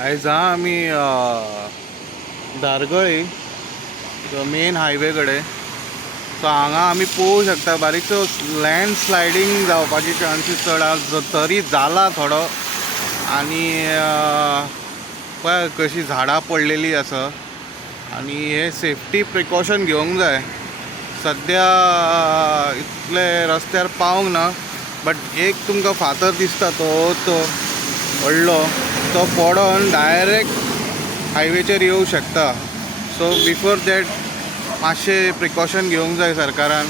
आयज आमी धारगळी main highway कडेन. सो हांगा आमी पळोवंक शकता बारीकसो लँडस्लायडींग जावपाची चान्सीस चड आसा, तरी जाला थोडो. आनी पळय कशी झाडां पडलेली आसा. आनी हे सेफ्टी प्रिकॉशन घेवंक जाय. सद्या इतले रस्त्यार पावंक ना, बट एक तुमकां फातर दिसता तो व्हडलो तो पडोन डायरेक्ट हायवेचेर येवंक शकता. सो बिफोर दॅट मातशें प्रिकॉशन घेवंक जाय सरकारान.